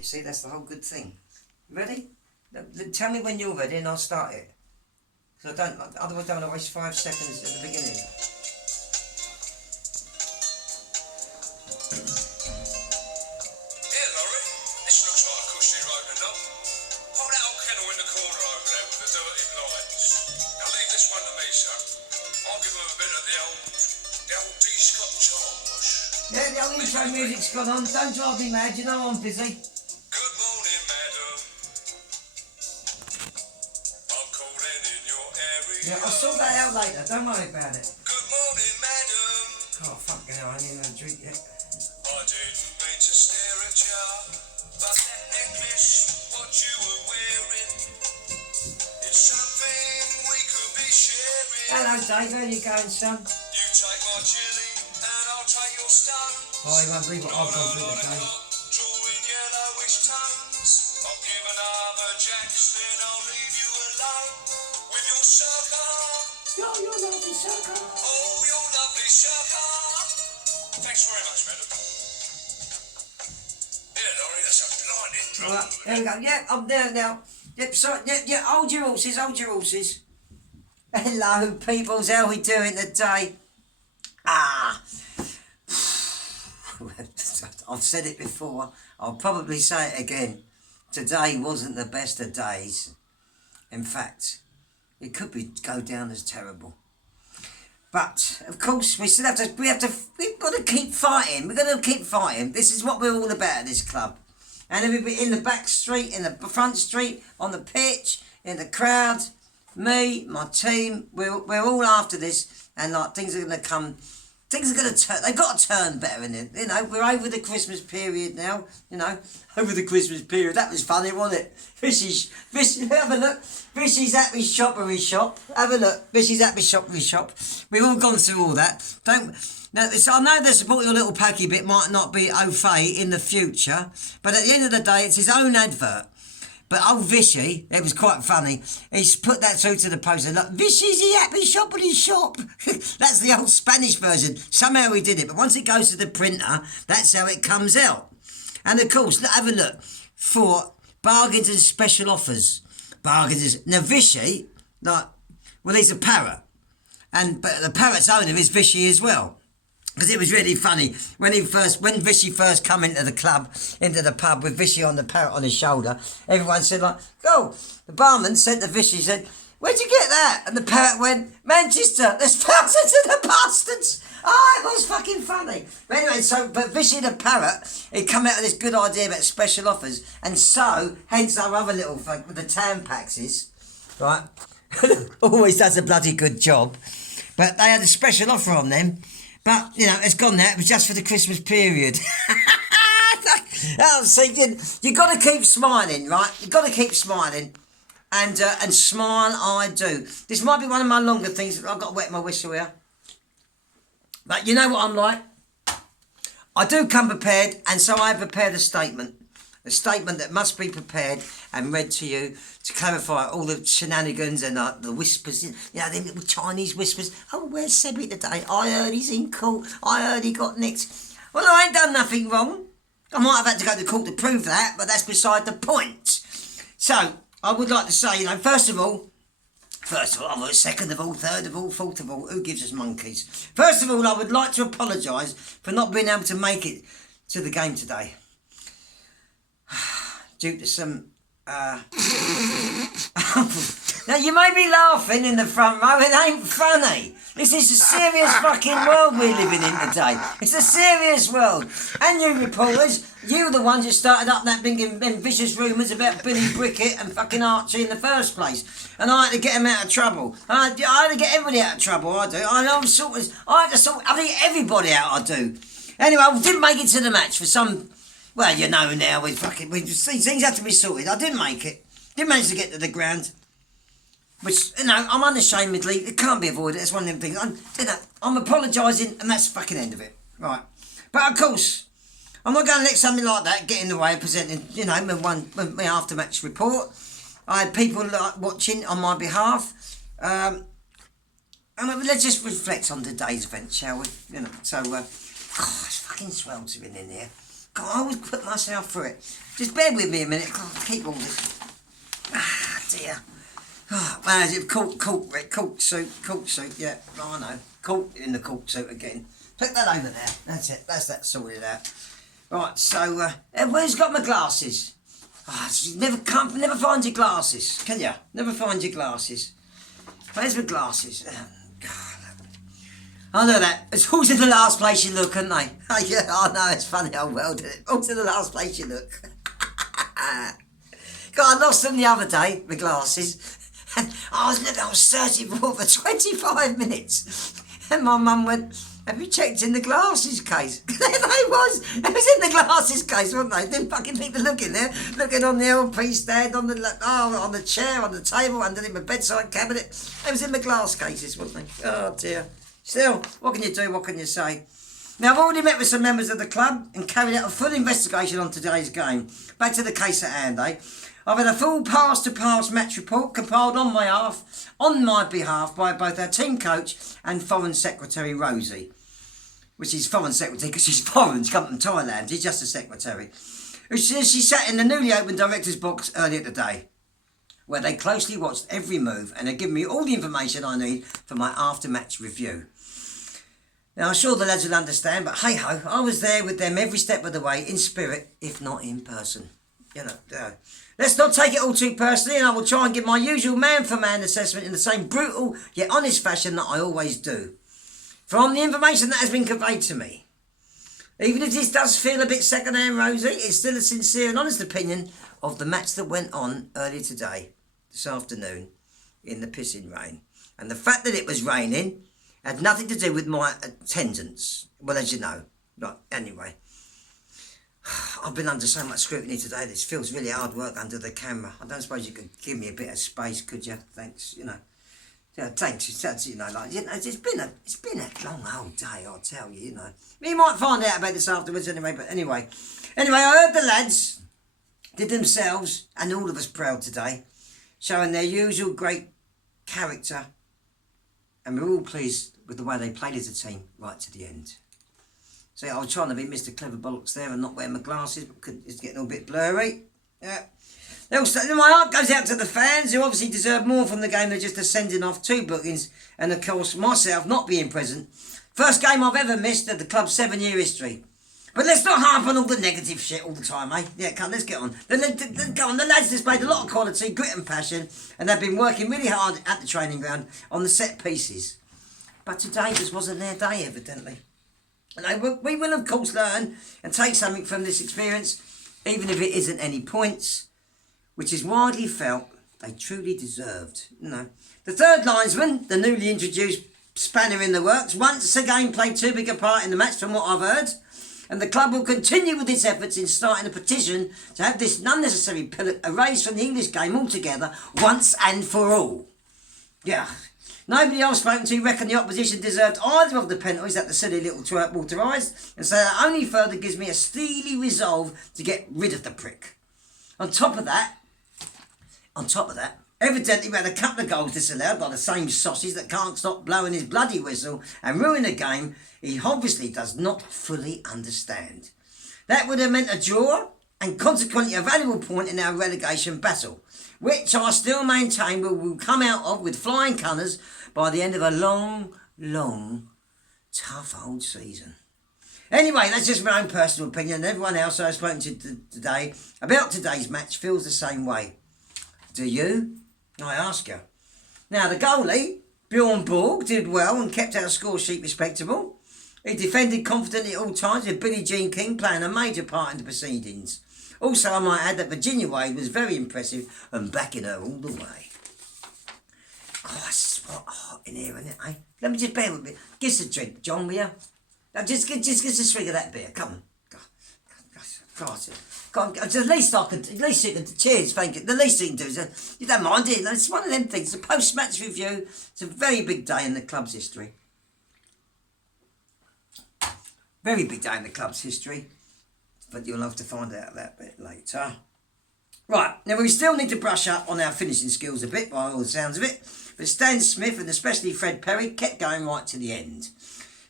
you see, that's the whole good thing. Ready? Tell me when you're ready and I'll start it. Because otherwise I don't want to waste 5 seconds at the beginning. Here, Laurie. This looks like a cushion you're opening up. Hold that old kennel in the corner over there with the dirty blinds. Now leave this one to me, son. I'll give him a bit of the old D. Scott charm wash. Yeah, the old intro music's gone on. Don't drive me mad, you know I'm busy. Good morning, madam. I'm calling in your area. Yeah, I'll sort that out later. Don't worry about it. Good morning, madam. Oh, fucking hell, I ain't even had a drink yet. I didn't mean to stare at you, but that necklace, what you were wearing, it's something we could be sharing. Hello, Dave. How you going, son? You take my chili, and I'll take your stones. Oh, you won't believe what I've gone through today. Drawing yellowish tones. I'll give another jacks, then I'll leave you alone with your sucker. You're lovely sucker. Oh, your lovely sucker. Thanks very much, madam. Yeah, Laurie, that's a blinding drum. Right, there we go. Yeah, I'm there now. Yep, sorry. Yeah, hold your horses, hold your horses. Hello, peoples. How we doing today? I've said it before. I'll probably say it again. Today wasn't the best of days. In fact, it could go down as terrible. But of course, we've got to keep fighting. We've got to keep fighting. This is what we're all about at this club. And everybody in the back street, in the front street, on the pitch, in the crowd, me, my team, we're all after this. And like things are going to come. Things are going to turn. They've got to turn better in it. You know, we're over the Christmas period now. You know, over the Christmas period. That was funny, wasn't it? Fishy, have a look. Fishy's Happy Shoppery Shop. Have a look. Fishy's Happy Shoppery Shop. We've all gone through all that. Now, I know the support your little packy bit might not be au fait in the future, but at the end of the day, it's his own advert. But old Vishy, it was quite funny. He's put that through to the poster. Look, Vishy's the Happy Shoppery Shop. That's the old Spanish version. Somehow he did it, but once it goes to the printer, that's how it comes out. And of course, have a look for bargains and special offers. Bargains. Now Vishy, he's a parrot, but the parrot's owner is Vishy as well. Because it was really funny when Vishy first come into the pub with Vishy on the parrot on his shoulder. Everyone said the barman said to Vishy, said, "Where'd you get that?" And the parrot went, "Manchester. There's thousands of the bastards." Oh, it was fucking funny. But anyway, but Vishy the parrot, he come out with this good idea about special offers, and so hence our other little folk with the Tampaxes, right? Always does a bloody good job, but they had a special offer on them. But, you know, it's gone now. It was just for the Christmas period. Oh, so you got to keep smiling, right? You got to keep smiling. And smile I do. This might be one of my longer things. I've got to wet my whistle here. But you know what I'm like? I do come prepared, and so I prepared a statement. A statement that must be prepared and read to you to clarify all the shenanigans and the whispers, you know, them little Chinese whispers. Oh, where's Sebby today? I heard he's in court. I heard he got nicked. Well, I ain't done nothing wrong. I might have had to go to court to prove that, but that's beside the point. So, I would like to say, you know, first of all, second of all, third of all, fourth of all, who gives us monkeys? First of all, I would like to apologise for not being able to make it to the game today. Due to some now you may be laughing in the front row, it ain't funny. This is a serious fucking world we're living in today. It's a serious world. And you reporters, you the ones that started up that them vicious rumours about Billy Brickett and fucking Archie in the first place. And I had to get them out of trouble. I had to get everybody out of trouble, I do. I had to sort everybody out, I do. Anyway, I didn't make it to the match for some... Well, you know now, things had to be sorted. I didn't make it. Didn't manage to get to the ground. Which, you know, I'm unashamedly, it can't be avoided. It's one of them things. I'm apologising, and that's the fucking end of it. Right. But, of course, I'm not going to let something like that get in the way of presenting, you know, my after-match report. I had people watching on my behalf. And let's just reflect on today's event, shall we? You know, so, it's fucking sweltering in here. God, I always put myself through it. Just bear with me a minute. Can't keep all this. Ah, dear. Oh, man, is it cork suit, yeah, I know. Cork in the cork suit again. Put that over there. That's it. That's that sorted out. Right, so, who's got my glasses? Oh, you never find your glasses, can you? Never find your glasses. Where's my glasses? I know that. It's always in the last place you look, aren't they? Oh, yeah, I know, it's funny old world, isn't it? Always in the last place you look. God, I lost them the other day, my glasses. And I was searching for 25 minutes. And my mum went, have you checked in the glasses case? There they was. It was in the glasses case, wasn't they? Didn't fucking think to look in there. Looking on the LP stand, on the chair, on the table, underneath my bedside cabinet. It was in the glass cases, wasn't they? Oh dear. Still, what can you do? What can you say? Now, I've already met with some members of the club and carried out a full investigation on today's game. Back to the case at hand, eh? I've had a full pass-to-pass match report compiled on my behalf by both our team coach and Foreign Secretary Rosie. Which is Foreign Secretary because she's foreign, she's come from Thailand, she's just a secretary. She sat in the newly opened director's box earlier today, where they closely watched every move and have given me all the information I need for my after-match review. Now, I'm sure the lads will understand, but hey-ho, I was there with them every step of the way, in spirit, if not in person. You know, let's not take it all too personally, and I will try and give my usual man-for-man assessment in the same brutal yet honest fashion that I always do. From the information that has been conveyed to me, even if this does feel a bit second-hand rosy, it's still a sincere and honest opinion of the match that went on earlier today, this afternoon, in the pissing rain. And the fact that it was raining had nothing to do with my attendance. Well, as you know. Right, anyway. I've been under so much scrutiny today, this feels really hard work under the camera. I don't suppose you could give me a bit of space, could you? Thanks, you know. Yeah, thanks, you know, like, you know, it's been a long old day, I'll tell you, you know. You might find out about this afterwards anyway, but anyway. Anyway, I heard the lads did themselves and all of us proud today, showing their usual great character, and we're all pleased with the way they played as a team right to the end. See, I was trying to be Mr. Clever Bollocks there and not wear my glasses, but it's getting a bit blurry. Yeah. My heart goes out to the fans who obviously deserve more from the game than just a sending off 2 bookings, and of course myself not being present. First game I've ever missed of the club's 7-year history. But let's not harp on all the negative shit all the time, eh? Yeah, come, let's get on. The lads displayed a lot of quality, grit and passion, and they've been working really hard at the training ground on the set pieces. But today just wasn't their day, evidently. And we will, of course, learn and take something from this experience, even if it isn't any points, which is widely felt they truly deserved. You know, the third linesman, the newly introduced spanner in the works, once again played too big a part in the match from what I've heard, and the club will continue with its efforts in starting a petition to have this unnecessary pillar erased from the English game altogether, once and for all. Yeah. Nobody I've spoken to reckoned the opposition deserved either of the penalties that the silly little twerp authorised, and so that only further gives me a steely resolve to get rid of the prick. On top of that, evidently we had a couple of goals disallowed by the same sausage that can't stop blowing his bloody whistle and ruin a game he obviously does not fully understand. That would have meant a draw and consequently a valuable point in our relegation battle, which I still maintain we will come out of with flying colours by the end of a long, tough old season. Anyway, that's just my own personal opinion, and everyone else I've spoken to today about today's match feels the same way. Do you? I ask you. Now, the goalie, Bjorn Borg, did well and kept our score sheet respectable. He defended confidently at all times, with Billie Jean King playing a major part in the proceedings. Also, I might add that Virginia Wade was very impressive and backing her all the way. Oh, it's hot in here, isn't it, eh? Let me just bear with me. Give us a drink, John, will you? Now, just give us a swig of that beer. Come on. God, at least you can, cheers, thank you. The least you can do is, you don't mind it. It's one of them things. It's a post-match review. It's a very big day in the club's history. Very big day in the club's history. But you'll have to find out that bit later. Right, now we still need to brush up on our finishing skills a bit, by all the sounds of it. But Stan Smith and especially Fred Perry kept going right to the end.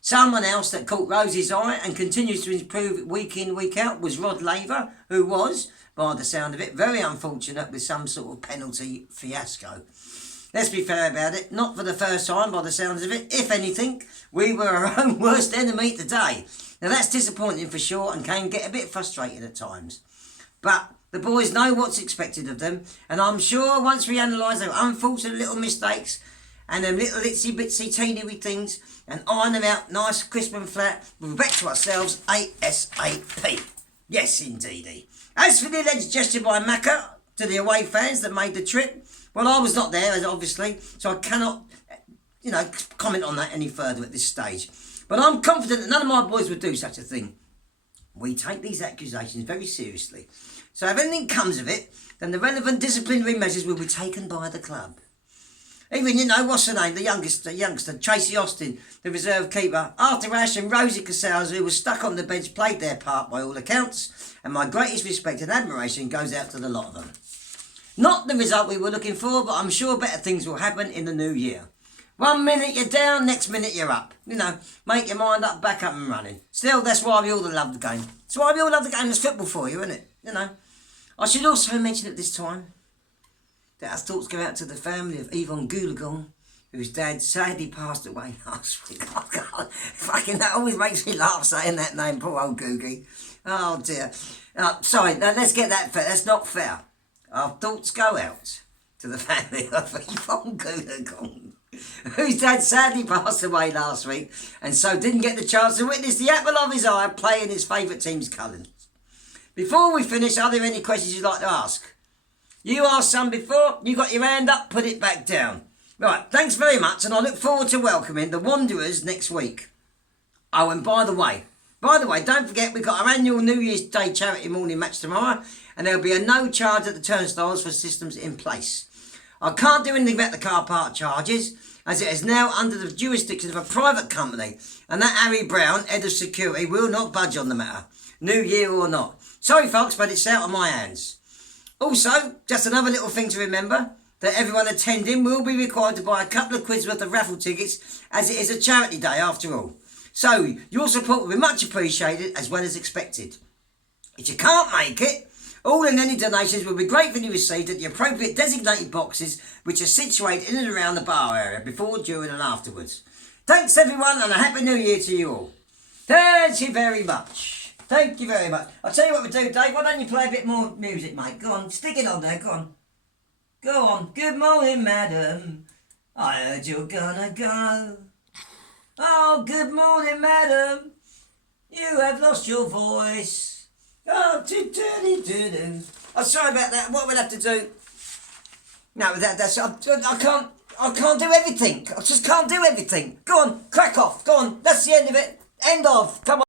Someone else that caught Rosie's eye and continues to improve week in, week out was Rod Laver, who was, by the sound of it. Very unfortunate with some sort of penalty fiasco. Let's be fair about it. Not for the first time by the sounds of it. If anything, we were our own worst enemy today. Now that's disappointing for sure and can get a bit frustrating at times. But the boys know what's expected of them, and I'm sure once we analyse their unfortunate little mistakes and them little itsy bitsy teeny wee things and iron them out nice, crisp and flat, we'll be back to ourselves ASAP. Yes, indeedy. As for the alleged gesture by Macca to the away fans that made the trip, well, I was not there, obviously, so I cannot, comment on that any further at this stage. But I'm confident that none of my boys would do such a thing. We take these accusations very seriously. So if anything comes of it, then the relevant disciplinary measures will be taken by the club. Even, what's her name, the youngster, Tracy Austin, the reserve keeper, Arthur Ashe and Rosie Casals, who was stuck on the bench, played their part by all accounts, and my greatest respect and admiration goes out to the lot of them. Not the result we were looking for, but I'm sure better things will happen in the new year. 1 minute you're down, next minute you're up. Make your mind up, back up and running. Still, that's why we all love the game. That's why we all love the game. It's football for you, isn't it? I should also mention at this time that our thoughts go out to the family of Yvonne Goulagon, whose dad sadly passed away last week. Oh God, fucking that always makes me laugh saying that name, poor old Googie. Oh dear. Sorry, now let's get that fair. That's not fair. Our thoughts go out to the family of Yvonne Goulagon, whose dad sadly passed away last week and so didn't get the chance to witness the apple of his eye playing his favourite team's colours. Before we finish, are there any questions you'd like to ask? You asked some before, you got your hand up, put it back down. Right, thanks very much, and I look forward to welcoming the Wanderers next week. Oh, and by the way, don't forget we've got our annual New Year's Day charity morning match tomorrow, and there'll be a no charge at the turnstiles for systems in place. I can't do anything about the car park charges, as it is now under the jurisdiction of a private company, and that Harry Brown, head of security, will not budge on the matter, New Year or not. Sorry folks, but it's out of my hands. Also, just another little thing to remember, that everyone attending will be required to buy a couple of quid's worth of raffle tickets, as it is a charity day after all. So, your support will be much appreciated as well as expected. If you can't make it, all and any donations will be gratefully received at the appropriate designated boxes which are situated in and around the bar area before, during and afterwards. Thanks everyone and a Happy New Year to you all. Thank you very much. Thank you very much. I'll tell you what we do, Dave. Why don't you play a bit more music, mate? Go on, stick it on there, go on. Go on. Good morning, madam. I heard you're gonna go. Oh, good morning, madam. You have lost your voice. Oh, do-do-do-do-do. Oh, sorry about that. What we'll have to do... No, I can't do everything. I just can't do everything. Go on, crack off. Go on, that's the end of it. End of. Come on.